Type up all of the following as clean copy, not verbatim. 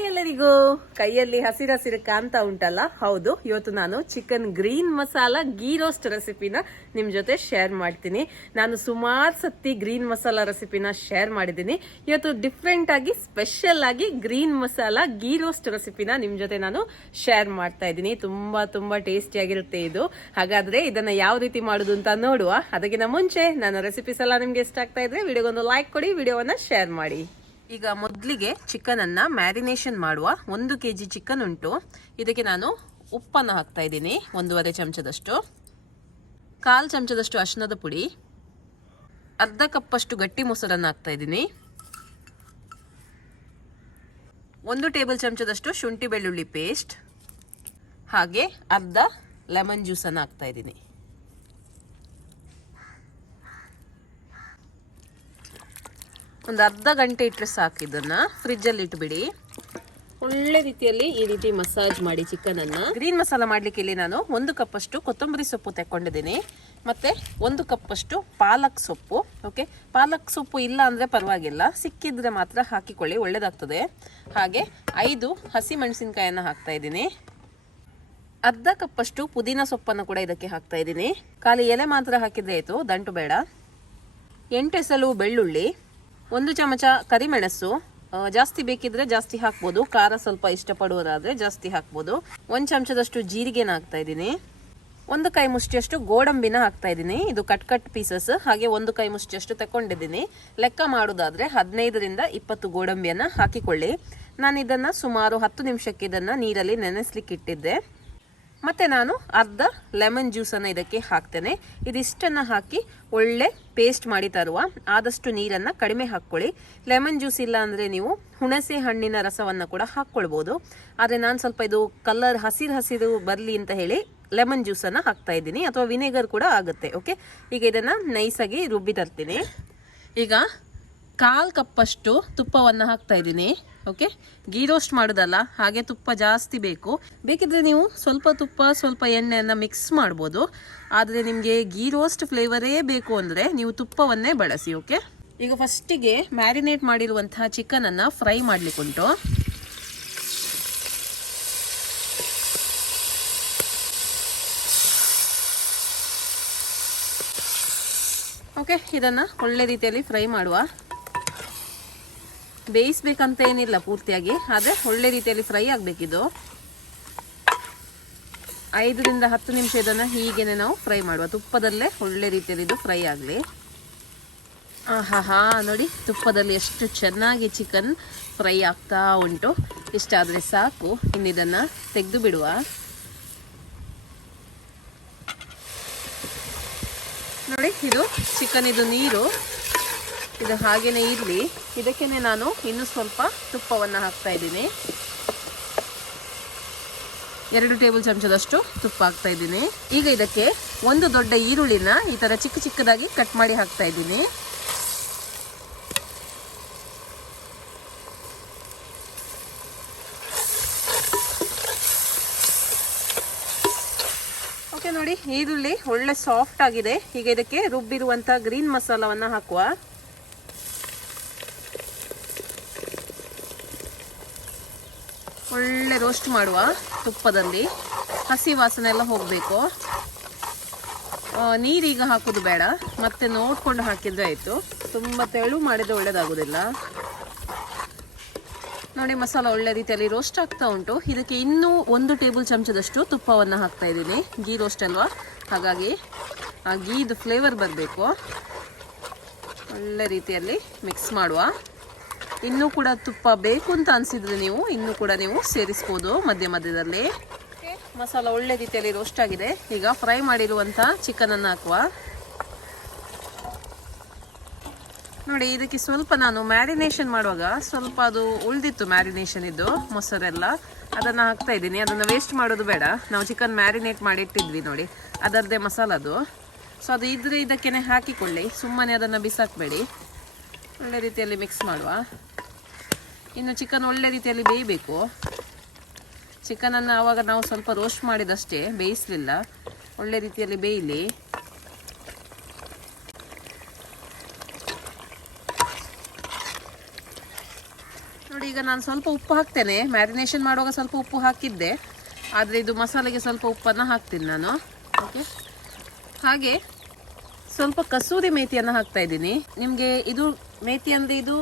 Hi ಎಲ್ಲರಿಗೂ. ಕೈಯಲ್ಲಿ ಹಸಿರು ಕಾಣ್ತಾ ಉಂಟಲ್ಲ, ಹೌದು. ಇವತ್ತು ನಾನು chicken green masala ghee roast ರೆಸಿಪಿನ ನಿಮ್ ಜೊತೆ ಶೇರ್ ಮಾಡ್ತೀನಿ. ನಾನು ಸುಮಾರು ಸತಿ ಗ್ರೀನ್ ಮಸಾಲ ರೆಸಿಪಿನ ಶೇರ್ ಮಾಡಿದ್ದೀನಿ. ಇವತ್ತು ಡಿಫ್ರೆಂಟ್ ಆಗಿ ಸ್ಪೆಷಲ್ ಆಗಿ ಗ್ರೀನ್ ಮಸಾಲ ಗೀ ರೋಸ್ಟ್ ರೆಸಿಪಿನ ನಿಮ್ ಜೊತೆ ನಾನು ಶೇರ್ ಮಾಡ್ತಾ ಇದ್ದೀನಿ. ತುಂಬಾ ಟೇಸ್ಟಿ ಆಗಿರುತ್ತೆ ಇದು. ಹಾಗಾದ್ರೆ ಇದನ್ನ ಯಾವ ರೀತಿ ಮಾಡುದು ಅಂತ ನೋಡುವ. ಅದಕ್ಕಿಂತ ಮುಂಚೆ ನನ್ನ ರೆಸಿಪೀಸ್ ಎಲ್ಲ ನಿಮ್ಗೆ ಇಷ್ಟ ಆಗ್ತಾ ಇದ್ರೆ ವಿಡಿಯೋಗೊಂದು ಲೈಕ್ ಕೊಡಿ, ವಿಡಿಯೋವನ್ನ ಶೇರ್ ಮಾಡಿ. ಈಗ ಮೊದಲಿಗೆ ಚಿಕನ್ ಅನ್ನ ಮ್ಯಾರಿನೇಷನ್ ಮಾಡುವ. 1 kg ಚಿಕನ್ ಉಂಟು. ಇದಕ್ಕೆ ನಾನು ಉಪ್ಪನ್ನು ಹಾಕ್ತಾ ಇದ್ದೀನಿ, 1.5 ಚಮಚದಷ್ಟು. 1/4 ಚಮಚದಷ್ಟು ಅರಿಶಿಣದ ಪುಡಿ, ಅರ್ಧ ಕಪ್ಪಷ್ಟು ಗಟ್ಟಿ ಮೊಸರನ್ನು ಹಾಕ್ತಾ ಇದ್ದೀನಿ. 1 ಟೇಬಲ್ ಚಮಚದಷ್ಟು ಶುಂಠಿ ಬೆಳ್ಳುಳ್ಳಿ ಪೇಸ್ಟ್, ಹಾಗೆ ಅರ್ಧ ಲೆಮನ್ ಜ್ಯೂಸ್ ಅನ್ನು ಹಾಕ್ತಾ ಇದ್ದೀನಿ. ಒಂದು ಅರ್ಧ ಗಂಟೆ ಇಟ್ಟರೆ ಸಾಕು. ಇದನ್ನ ಫ್ರಿಜ್ ಅಲ್ಲಿ ಇಟ್ಬಿಡಿ. ಒಳ್ಳೆ ರೀತಿಯಲ್ಲಿ ಈ ರೀತಿ ಮಸಾಜ್ ಮಾಡಿ ಚಿಕನ್ ಅನ್ನ. ಗ್ರೀನ್ ಮಸಾಲ ಮಾಡ್ಲಿಕ್ಕೆ ಇಲ್ಲಿ ನಾನು 1 ಕಪ್ಪಷ್ಟು ಕೊತ್ತಂಬರಿ ಸೊಪ್ಪು ತಗೊಂಡಿದ್ದೀನಿ, ಮತ್ತೆ 1 ಕಪ್ಪಷ್ಟು ಪಾಲಕ್ ಸೊಪ್ಪು. ಓಕೆ, ಪಾಲಕ್ ಸೊಪ್ಪು ಇಲ್ಲ ಅಂದ್ರೆ ಪರವಾಗಿಲ್ಲ, ಸಿಕ್ಕಿದ್ರೆ ಮಾತ್ರ ಹಾಕಿಕೊಳ್ಳಿ, ಒಳ್ಳೇದಾಗ್ತದೆ. ಹಾಗೆ 5 ಹಸಿ ಮೆಣಸಿನಕಾಯಿಯನ್ನ ಹಾಕ್ತಾ ಇದ್ದೀನಿ. ಅರ್ಧ ಕಪ್ಪಷ್ಟು ಪುದೀನ ಸೊಪ್ಪನ್ನು ಕೂಡ ಇದಕ್ಕೆ ಹಾಕ್ತಾ ಇದ್ದೀನಿ. ಖಾಲಿ ಎಲೆ ಮಾತ್ರ ಹಾಕಿದ್ರೆ ಆಯ್ತು, ದಂಟು ಬೇಡ. 8 ಎಸಳು ಬೆಳ್ಳುಳ್ಳಿ, 1 ಚಮಚ ಕರಿಮೆಣಸು, ಜಾಸ್ತಿ ಬೇಕಿದ್ರೆ ಜಾಸ್ತಿ ಹಾಕ್ಬೋದು, ಖಾರ ಸ್ವಲ್ಪ ಇಷ್ಟಪಡುವರಾದ್ರೆ ಜಾಸ್ತಿ ಹಾಕ್ಬೋದು. 1 ಚಮಚದಷ್ಟು ಜೀರಿಗೆನ ಹಾಕ್ತಾ ಇದ್ದೀನಿ. 1 ಕೈ ಮುಷ್ಟಿಯಷ್ಟು ಗೋಡಂಬಿನ ಹಾಕ್ತಾ ಇದ್ದೀನಿ. ಇದು ಕಟ್ ಪೀಸಸ್. ಹಾಗೆ 1 ಕೈ ಮುಷ್ಟಿಯಷ್ಟು ತಕೊಂಡಿದ್ದೀನಿ. ಲೆಕ್ಕ ಮಾಡೋದಾದ್ರೆ 15ರಿಂದ 20 ಗೋಡಂಬಿಯನ್ನ ಹಾಕಿಕೊಳ್ಳಿ. ನಾನು ಇದನ್ನ ಸುಮಾರು 10 ನಿಮಿಷಕ್ಕೆ ಇದನ್ನ ನೀರಲ್ಲಿ ನೆನೆಸ್ಲಿಕ್ಕೆ ಇಟ್ಟಿದ್ದೆ. ಮತ್ತೆ ನಾನು ಅರ್ಧ ಲೆಮನ್ ಜ್ಯೂಸ್ ಅನ್ನ ಇದಕ್ಕೆ ಹಾಕ್ತೇನೆ. ಇದಿಷ್ಟನ್ನ ಹಾಕಿ ಒಳ್ಳೆ ಪೇಸ್ಟ್ ಮಾಡಿ ತರುವ. ಆದಷ್ಟು ನೀರನ್ನ ಕಡಿಮೆ ಹಾಕೊಳ್ಳಿ. ಲೆಮನ್ ಜ್ಯೂಸ್ ಇಲ್ಲ ಅಂದ್ರೆ ನೀವು ಹುಣಸೆ ಹಣ್ಣಿನ ರಸವನ್ನ ಕೂಡ ಹಾಕೊಳ್ಬಹುದು. ಆದ್ರೆ ನಾನು ಸ್ವಲ್ಪ ಇದು ಕಲರ್ ಹಸಿರು ಬರ್ಲಿ ಅಂತ ಹೇಳಿ ಲೆಮನ್ ಜ್ಯೂಸ್ ಅನ್ನ ಹಾಕ್ತಾ ಇದ್ದೀನಿ, ಅಥವಾ ವಿನೆಗರ್ ಕೂಡ ಆಗುತ್ತೆ. ಓಕೆ, ಈಗ ಇದನ್ನ ನೈಸಾಗಿ ರುಬ್ಬಿ ತರ್ತೀನಿ. ಈಗ 1/4 ಕಪ್ಪಷ್ಟು ತುಪ್ಪವನ್ನು ಹಾಕ್ತಾ ಇದ್ದೀನಿ. ಓಕೆ, ಗೀ ರೋಸ್ಟ್ ಮಾಡೋದಲ್ಲ, ಹಾಗೆ ತುಪ್ಪ ಜಾಸ್ತಿ ಬೇಕು. ಬೇಕಿದ್ರೆ ನೀವು ಸ್ವಲ್ಪ ತುಪ್ಪ ಸ್ವಲ್ಪ ಎಣ್ಣೆಯನ್ನು ಮಿಕ್ಸ್ ಮಾಡ್ಬೋದು. ಆದರೆ ನಿಮಗೆ ಗೀ ರೋಸ್ಟ್ ಫ್ಲೇವರೇ ಬೇಕು ಅಂದರೆ ನೀವು ತುಪ್ಪವನ್ನೇ ಬಳಸಿ. ಓಕೆ, ಈಗ ಫಸ್ಟಿಗೆ ಮ್ಯಾರಿನೇಟ್ ಮಾಡಿರುವಂತಹ ಚಿಕನನ್ನು ಫ್ರೈ ಮಾಡಲಿಕ್ಕುಂಟು. ಓಕೆ, ಇದನ್ನು ಒಳ್ಳೆ ರೀತಿಯಲ್ಲಿ ಫ್ರೈ ಮಾಡುವ. ಬೇಯಿಸ್ಬೇಕಂತ ಏನಿಲ್ಲ ಪೂರ್ತಿಯಾಗಿ, ಆದರೆ ಒಳ್ಳೆ ರೀತಿಯಲ್ಲಿ ಫ್ರೈ ಆಗಬೇಕಿದು. 5ರಿಂದ 10 ನಿಮಿಷ ಇದನ್ನು ಹೀಗೇನೆ ನಾವು ಫ್ರೈ ಮಾಡುವ, ತುಪ್ಪದಲ್ಲೇ ಒಳ್ಳೆ ರೀತಿಯಲ್ಲಿ ಇದು ಫ್ರೈ ಆಗಲಿ. ಆಹಾ, ನೋಡಿ ತುಪ್ಪದಲ್ಲಿ ಎಷ್ಟು ಚೆನ್ನಾಗಿ ಚಿಕನ್ ಫ್ರೈ ಆಗ್ತಾ ಉಂಟು. ಇಷ್ಟಾದರೆ ಸಾಕು. ಇನ್ನು ಇದನ್ನು ತೆಗೆದು ಬಿಡುವ. ನೋಡಿ, ಇದು ಚಿಕನ್, ಇದು ನೀರು, ಇದು ಹಾಗೇನೆ ಇರಲಿ. ಇದಕ್ಕೇನೆ ನಾನು ಇನ್ನು ಸ್ವಲ್ಪ ತುಪ್ಪವನ್ನು ಹಾಕ್ತಾ ಇದ್ದೀನಿ. 2 ಟೇಬಲ್ ಚಮಚದಷ್ಟು ತುಪ್ಪ ಹಾಕ್ತಾ ಇದ್ದೀನಿ. ಈಗ ಇದಕ್ಕೆ 1 ದೊಡ್ಡ ಈರುಳ್ಳಿನ ಈ ತರ ಚಿಕ್ಕದಾಗಿ ಕಟ್ ಮಾಡಿ ಹಾಕ್ತಾ ಇದ್ದೀನಿ. ಓಕೆ, ನೋಡಿ ಈರುಳ್ಳಿ ಒಳ್ಳೆ ಸಾಫ್ಟ್ ಆಗಿದೆ. ಈಗ ಇದಕ್ಕೆ ರುಬ್ಬಿರುವಂತ ಗ್ರೀನ್ ಮಸಾಲವನ್ನ ಹಾಕುವ. ಒಳ್ಳೆ ರೋಸ್ಟ್ ಮಾಡುವ ತುಪ್ಪದಲ್ಲಿ, ಹಸಿ ವಾಸನೆ ಎಲ್ಲ ಹೋಗಬೇಕು. ನೀರೀಗ ಹಾಕೋದು ಬೇಡ, ಮತ್ತೆ ನೋಡ್ಕೊಂಡು ಹಾಕಿದ್ರೆ ಆಯಿತು. ತುಂಬ ತೆಳು ಮಾಡಿದ್ರೆ ಒಳ್ಳೇದಾಗೋದಿಲ್ಲ. ನೋಡಿ, ಮಸಾಲ ಒಳ್ಳೆ ರೀತಿಯಲ್ಲಿ ರೋಸ್ಟ್ ಆಗ್ತಾ ಉಂಟು. ಇದಕ್ಕೆ ಇನ್ನೂ 1 ಟೇಬಲ್ ಚಮಚದಷ್ಟು ತುಪ್ಪವನ್ನು ಹಾಕ್ತಾ ಇದ್ದೀನಿ. ಗೀ ರೋಸ್ಟ್ ಅಲ್ವಾ, ಹಾಗಾಗಿ ಆ ಗೀದು ಫ್ಲೇವರ್ ಬರಬೇಕು. ಒಳ್ಳೆ ರೀತಿಯಲ್ಲಿ ಮಿಕ್ಸ್ ಮಾಡುವ. ಇನ್ನೂ ಕೂಡ ತುಪ್ಪ ಬೇಕು ಅಂತ ಅನಿಸಿದ್ರೆ ನೀವು ಇನ್ನೂ ಕೂಡ ನೀವು ಸೇರಿಸ್ಬೋದು ಮಧ್ಯದಲ್ಲಿ. ಮಸಾಲ ಒಳ್ಳೆ ರೀತಿಯಲ್ಲಿ ರೋಸ್ಟ್ ಆಗಿದೆ. ಈಗ ಫ್ರೈ ಮಾಡಿರುವಂಥ ಚಿಕನನ್ನು ಹಾಕುವ. ನೋಡಿ, ಇದಕ್ಕೆ ಸ್ವಲ್ಪ ನಾನು ಮ್ಯಾರಿನೇಷನ್ ಮಾಡುವಾಗ ಸ್ವಲ್ಪ ಅದು ಉಳಿದಿತ್ತು, ಮ್ಯಾರಿನೇಷನ್ ಇದ್ದು ಮೊಸರೆಲ್ಲ, ಅದನ್ನು ಹಾಕ್ತಾ ಇದ್ದೀನಿ. ಅದನ್ನು ವೇಸ್ಟ್ ಮಾಡೋದು ಬೇಡ. ನಾವು ಚಿಕನ್ ಮ್ಯಾರಿನೇಟ್ ಮಾಡಿ ಇಟ್ಟಿದ್ವಿ ನೋಡಿ, ಅದರದ್ದೇ ಮಸಾಲ ಅದು. ಸೊ ಅದು ಇದ್ರೆ ಇದಕ್ಕೇನೆ ಹಾಕಿಕೊಳ್ಳಿ, ಸುಮ್ಮನೆ ಅದನ್ನು ಬಿಸಾಕಬೇಡಿ. ಒಳ್ಳೆ ರೀತಿಯಲ್ಲಿ ಮಿಕ್ಸ್ ಮಾಡುವ. ಇನ್ನು ಚಿಕನ್ ಒಳ್ಳೆ ರೀತಿಯಲ್ಲಿ ಬೇಯಬೇಕು. ಚಿಕನನ್ನು ಆವಾಗ ನಾವು ಸ್ವಲ್ಪ ರೋಸ್ಟ್ ಮಾಡಿದಷ್ಟೇ, ಬೇಯಿಸಲಿಲ್ಲ. ಒಳ್ಳೆ ರೀತಿಯಲ್ಲಿ ಬೇಯಲಿ. ನೋಡಿ ಈಗ ನಾನು ಸ್ವಲ್ಪ ಉಪ್ಪು ಹಾಕ್ತೇನೆ. ಮ್ಯಾರಿನೇಷನ್ ಮಾಡುವಾಗ ಸ್ವಲ್ಪ ಉಪ್ಪು ಹಾಕಿದ್ದೆ, ಆದರೆ ಇದು ಮಸಾಲೆಗೆ ಸ್ವಲ್ಪ ಉಪ್ಪನ್ನು ಹಾಕ್ತೀನಿ ನಾನು. ಓಕೆ, ಹಾಗೆ ಸ್ವಲ್ಪ ಕಸೂರಿ ಮೇಥಿಯನ್ನು ಹಾಕ್ತಾ ಇದ್ದೀನಿ. ನಿಮಗೆ ಇದು ಮೇಥಿ ಅಂದರೆ ಇದು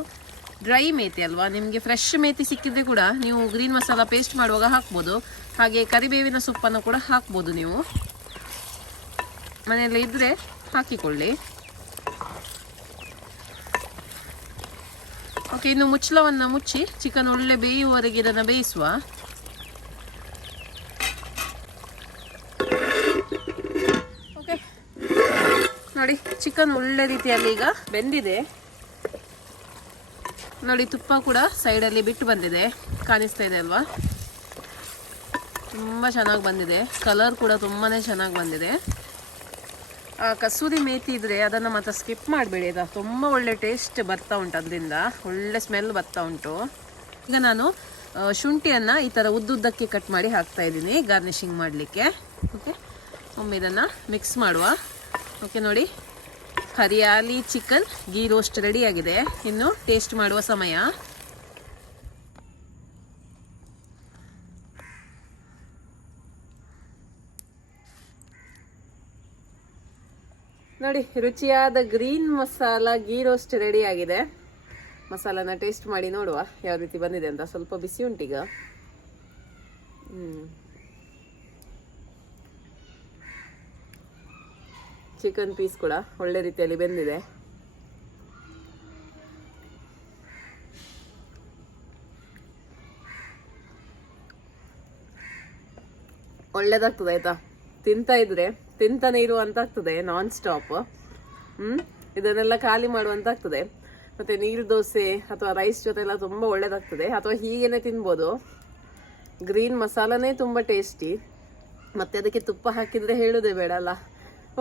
ಡ್ರೈ ಮೇಥಿ ಅಲ್ವಾ, ನಿಮಗೆ ಫ್ರೆಶ್ ಮೇಥಿ ಸಿಕ್ಕಿದ್ರೆ ಕೂಡ ನೀವು ಗ್ರೀನ್ ಮಸಾಲ ಪೇಸ್ಟ್ ಮಾಡುವಾಗ ಹಾಕ್ಬೋದು. ಹಾಗೆ ಕರಿಬೇವಿನ ಸೊಪ್ಪನ್ನು ಕೂಡ ಹಾಕ್ಬೋದು, ನೀವು ಮನೆಯಲ್ಲಿ ಇದ್ದರೆ ಹಾಕಿಕೊಳ್ಳಿ. ಓಕೆ, ಇನ್ನು ಮುಚ್ಚಳವನ್ನು ಮುಚ್ಚಿ ಚಿಕನ್ ಒಳ್ಳೆ ಬೇಯುವವರೆಗೆ ಇದನ್ನು ಬೇಯಿಸುವ. ಓಕೆ ನೋಡಿ, ಚಿಕನ್ ಒಳ್ಳೆ ರೀತಿಯಲ್ಲಿ ಈಗ ಬೆಂದಿದೆ ನೋಡಿ. ತುಪ್ಪ ಕೂಡ ಸೈಡಲ್ಲಿ ಬಿಟ್ಟು ಬಂದಿದೆ, ಕಾಣಿಸ್ತಾ ಇದೆ ಅಲ್ವಾ? ತುಂಬ ಚೆನ್ನಾಗಿ ಬಂದಿದೆ, ಕಲರ್ ಕೂಡ ತುಂಬಾ ಚೆನ್ನಾಗಿ ಬಂದಿದೆ. ಕಸೂರಿ ಮೇಥಿ ಇದ್ರೆ ಅದನ್ನು ಮಾತ್ರ ಸ್ಕಿಪ್ ಮಾಡಬೇಡಿ, ಅದು ತುಂಬ ಒಳ್ಳೆ ಟೇಸ್ಟ್ ಬರ್ತಾ ಉಂಟು, ಅದರಿಂದ ಒಳ್ಳೆ ಸ್ಮೆಲ್ ಬರ್ತಾ ಉಂಟು. ಈಗ ನಾನು ಶುಂಠಿಯನ್ನು ಈ ಥರ ಉದ್ದುದ್ದಕ್ಕೆ ಕಟ್ ಮಾಡಿ ಹಾಕ್ತಾ ಇದ್ದೀನಿ ಗಾರ್ನಿಷಿಂಗ್ ಮಾಡಲಿಕ್ಕೆ. ಓಕೆ, ಒಮ್ಮೆ ಇದನ್ನು ಮಿಕ್ಸ್ ಮಾಡುವ. ಓಕೆ ನೋಡಿ, ಹರಿಯಾಲಿ ಚಿಕನ್ ಗೀ ರೋಸ್ಟ್ ರೆಡಿಯಾಗಿದೆ. ಇನ್ನು ಟೇಸ್ಟ್ ಮಾಡುವ ಸಮಯ. ನೋಡಿ, ರುಚಿಯಾದ green masala ghee roast ready ಆಗಿದೆ. ಮಸಾಲಾನ ಟೇಸ್ಟ್ ಮಾಡಿ ನೋಡುವ ಯಾವ ರೀತಿ ಬಂದಿದೆ ಅಂತ. ಸ್ವಲ್ಪ ಬಿಸಿ ಉಂಟೀಗ. ಚಿಕನ್ ಪೀಸ್ ಕೂಡ ಒಳ್ಳೆ ರೀತಿಯಲ್ಲಿ ಬೆಂದಿದೆ. ಒಳ್ಳೇದಾಗ್ತದೆ ಆಯ್ತಾ, ತಿಂತಾ ಇದ್ರೆ ತಿಂತಾನೆ ಇರುವಂತ ಆಗ್ತದೆ, ನಾನ್ ಸ್ಟಾಪ್. ಇದನ್ನೆಲ್ಲ ಖಾಲಿ ಮಾಡುವಂತಾಗ್ತದೆ. ಮತ್ತೆ ನೀರು ದೋಸೆ ಅಥವಾ ರೈಸ್ ಜೊತೆ ಎಲ್ಲ ತುಂಬಾ ಒಳ್ಳೇದಾಗ್ತದೆ, ಅಥವಾ ಹೀಗೇನೆ ತಿನ್ಬೋದು. ಗ್ರೀನ್ ಮಸಾಲಾನೇ ತುಂಬಾ ಟೇಸ್ಟಿ, ಮತ್ತೆ ಅದಕ್ಕೆ ತುಪ್ಪ ಹಾಕಿದ್ರೆ ಹೇಳೋದೇ ಬೇಡ ಅಲ್ಲ.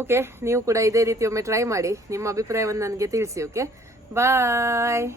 ಓಕೆ, ನೀವು ಕೂಡ ಇದೇ ರೀತಿ ಒಮ್ಮೆ ಟ್ರೈ ಮಾಡಿ, ನಿಮ್ಮ ಅಭಿಪ್ರಾಯವನ್ನು ನನಗೆ ತಿಳಿಸಿ. ಓಕೆ, ಬಾಯ್.